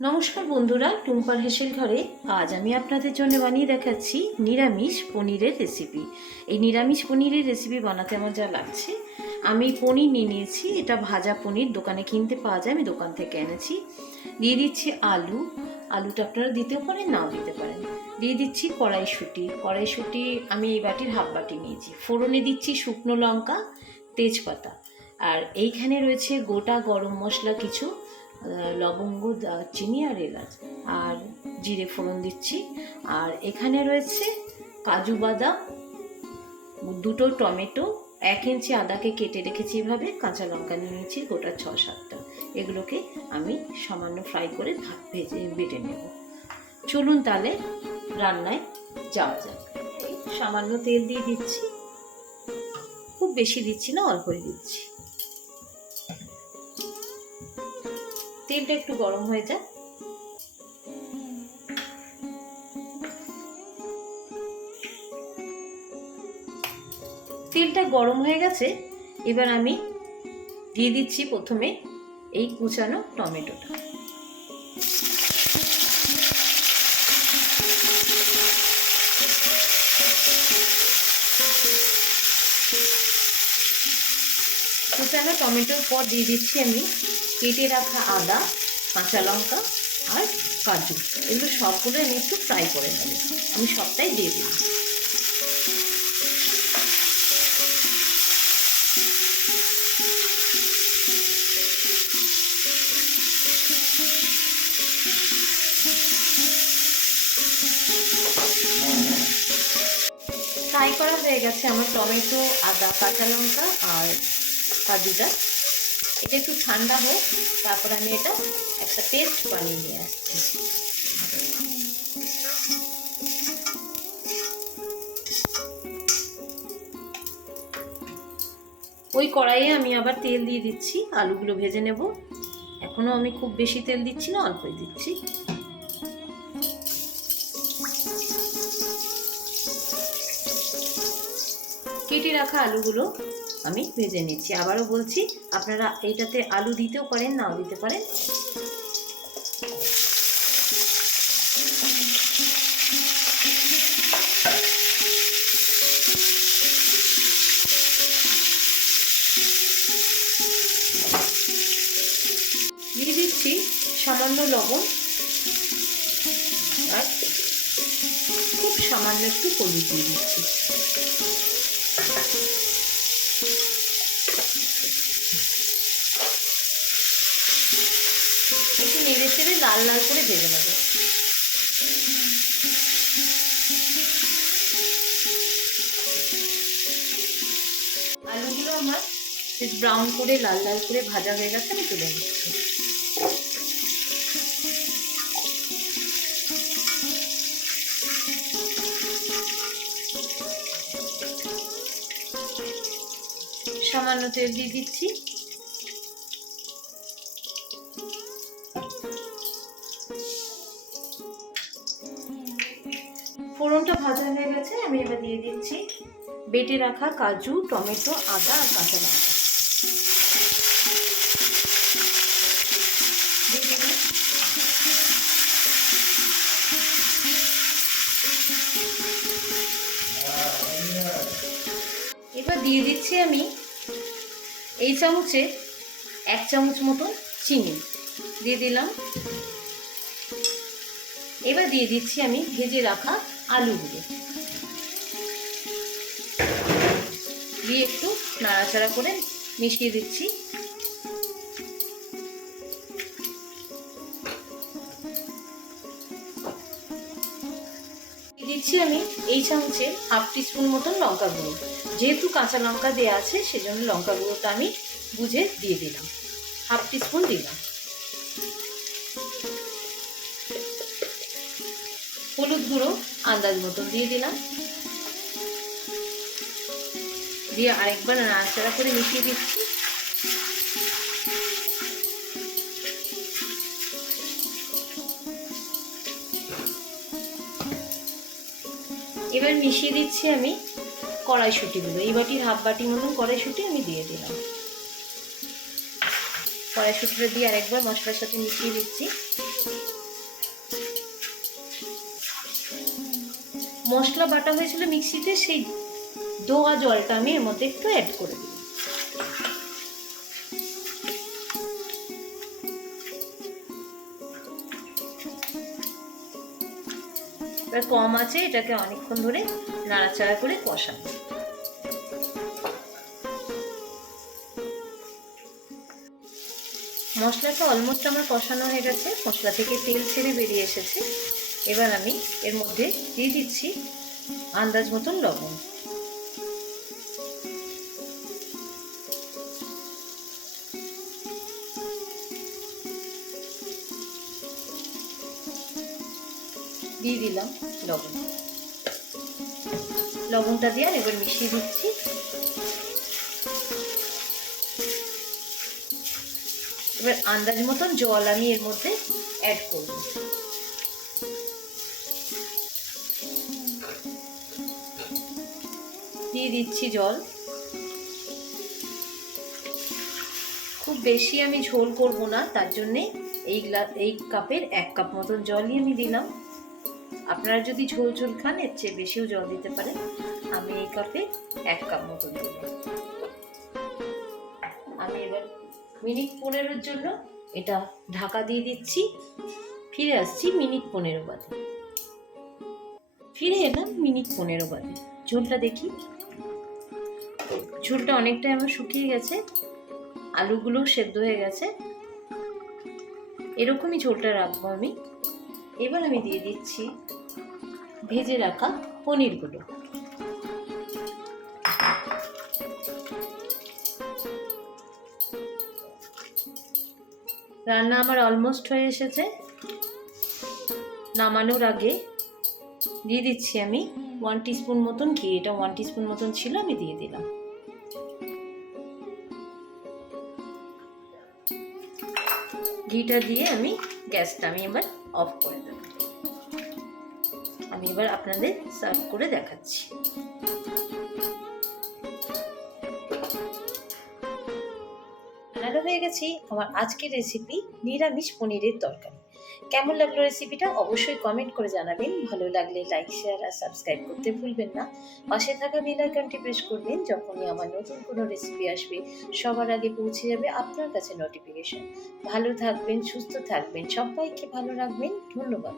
নমস্কার বন্ধুরা, টুম্পার হেসেল ঘরে আজ আমি আপনাদের জন্য বানিয়ে দেখাচ্ছি নিরামিষ পনিরের রেসিপি। এই নিরামিষ পনিরের রেসিপি বানাতে আমার যা লাগছে, আমি পনির নিয়ে নিয়েছি। এটা ভাজা পনির, দোকানে কিনতে পাওয়া যায়, আমি দোকান থেকে এনেছি। দিয়ে দিচ্ছি আলুটা আপনারা দিতেও পারেন, নাও দিতে পারেন। দিয়ে দিচ্ছি কড়াইশুঁটি আমি এই বাটির হাফ বাটি নিয়েছি। ফোড়নে দিচ্ছি শুকনো লঙ্কা, তেজপাতা, আর এইখানে রয়েছে গোটা গরম মশলা কিছু, লবঙ্গ, দারচিনি আর এলাচ, আর জিরে ফোড়ন দিচ্ছি। আর এখানে রয়েছে কাজু বাদাম, দুটো টমেটো, 1 ইঞ্চি আদাকে কেটে রেখেছি এভাবে, কাঁচা লঙ্কা নিয়েছি গোটা 6-7টা। এগুলোকে আমি সামান্য ফ্রাই করে বেটে নেব। চলুন তাহলে রান্নায় যাওয়া যাক। সামান্য তেল দিয়ে দিচ্ছি, খুব বেশি দিচ্ছি না, অল্পই দিচ্ছি। তেলটা একটু গরম হয়ে যায়। তেলটা গরম হয়ে গেছে, এবার আমি দিয়ে দিচ্ছি প্রথমে এই কুচানো টমেটোটা। কুচানো টমেটোর পর দিয়ে দিচ্ছি আমি কেটে রাখা আদা, কাঁচা লঙ্কা আর কাজু। এগুলো সবগুলো আমি একটু ফ্রাই করে নেব। আমি সবটাই দিয়ে দিই। ফ্রাই করা হয়ে গেছে আমার টমেটো, আদা, কাঁচা লঙ্কা আর কাজুটা। এটা একটু ঠান্ডা হোক, তারপর আমি এটা একটা পেস্ট বানিয়ে নিয়ে আসছি। ওই কড়াইয়ে আমি আবার তেল দিয়ে দিচ্ছি, আলুগুলো ভেজে নেব। এখনো আমি খুব বেশি তেল দিচ্ছি না, অল্পই দিচ্ছি। কেটে রাখা আলুগুলো আমি ভেজে নিচ্ছি। আবারও বলছি, আপনারা এইটাতে আলু দিতেও পারেন, নাও দিতে পারেন। দিয়ে দিচ্ছি সামান্য লবণ আর খুব সামান্য একটু হলুদ দিয়ে দিচ্ছি। একটু নেড়ে চেড়ে লাল লাল করে ভেজে নেব। আলুগুলো আমার বেশ ব্রাউন করে লাল লাল করে ভাজা হয়ে গেছে, আমি তুলে নিচ্ছি। সামান্য তেল দিয়ে দিচ্ছি। ফোড়নটা ভাজা হয়ে গেছে, আমি এবার দিয়ে দিচ্ছি বেটে রাখা কাজু, টমেটো, আদা আর কাঁচা লঙ্কা। এবার দিয়ে দিচ্ছি আমি এই চামচে 1 চামচ মতন চিনি দিয়ে দিলাম। এবার দিয়ে দিচ্ছি আমি ভেজে রাখা আলুগুলো, দিয়ে একটু নাড়াচাড়া করে মিশিয়ে দিচ্ছি। দিচ্ছি আমি এই চামচে 1/2 টিস্পুন মতন লঙ্কা গুঁড়ো। যেহেতু কাঁচা লঙ্কা দেওয়া আছে, সেজন্য লঙ্কা গুঁড়োটা আমি বুঝে দিয়ে দিলাম, 1/2 টিস্পুন দিলাম। হলুদ গুঁড়ো আন্দাজ মতন দিয়ে দিলাম, দিয়ে আরেকবার নাড়াচাড়া করে মিশিয়ে দিচ্ছি। এবার মিশিয়ে দিচ্ছি আমি কড়াইশুঁটিগুলো। এই বাটির হাফ বাটি মতন কড়াইশুঁটি আমি দিয়ে দিলাম। কড়াইশুঁটিটা দিয়ে আরেকবার মশলার সাথে মিশিয়ে দিচ্ছি। মশলা বাটা হয়েছিল মিক্সিতে, সেই দোয়া জলটা আমি এর মধ্যে একটু অ্যাড করে দিই। এবার কম আছে এটাকে অনেকক্ষণ ধরে নাড়াচাড়া করে কষাবো। মশলাটা অলমোস্ট আমার কষানো হয়ে গেছে, মশলা থেকে তেল ছেড়ে বেরিয়ে এসেছে। এবার আমি এর মধ্যে দিয়ে দিচ্ছি আন্দাজ মতন লবণ। দিয়ে দিলাম লবণ, লবণটা দিয়ে আর এবার মিশিয়ে দিচ্ছি। এবার আন্দাজ মতন জল আমি এর মধ্যে অ্যাড করব। দিয়ে দিচ্ছি জল। খুব বেশি আমি ঝোল করব না, তার জন্যে এই কাপের 1 কাপ মতন জলই আমি দিলাম। আপনারা যদি ঝোল ঝোল খান এর চেয়ে বেশিও জল দিতে পারেন। আমি এই কাপে 1 কাপ মতন দিলাম। আমি এবার মিনিট 15-এর জন্য এটা ঢাকা দিয়ে দিচ্ছি। ফিরে আসছি মিনিট 15 বাদে। ফিরে এলাম মিনিট 15 বাদে। ঝোলটা দেখি, ঝোলটা অনেকটাই আমার শুকিয়ে গেছে, আলুগুলো সেদ্ধ হয়ে গেছে। এরকমই ঝোলটা রাখবো আমি। এবার আমি দিয়ে দিচ্ছি ভেজে রাখা পনিরগুলো। রান্না আমার অলমোস্ট হয়ে এসেছে। নামানোর আগে দিয়ে দিচ্ছি আমি 1 টিস্পুন মতন ঘি। এটা 1 টিস্পুন মতন ছিল, আমি দিয়ে দিলাম। ঘিটা দিয়ে আমি গ্যাসটা এবার অফ করে দেব। আমি এবার আপনাদের সার্ভ করে দেখাচ্ছি। রান্না হয়ে গেছে আমার আজকের রেসিপি নিরামিষ পনিরের তরকারি। কেমন লাগলো রেসিপিটা অবশ্যই কমেন্ট করে জানাবেন। ভালো লাগলে লাইক, শেয়ার আর সাবস্ক্রাইব করতে ভুলবেন না। পাশে থাকা বেল আইকনটি প্রেস করবেন, যখনই আমার নতুন কোনো রেসিপি আসবে সবার আগে পৌঁছে যাবে আপনার কাছে নোটিফিকেশন। ভালো থাকবেন, সুস্থ থাকবেন, সবাইকে ভালো রাখবেন। ধন্যবাদ।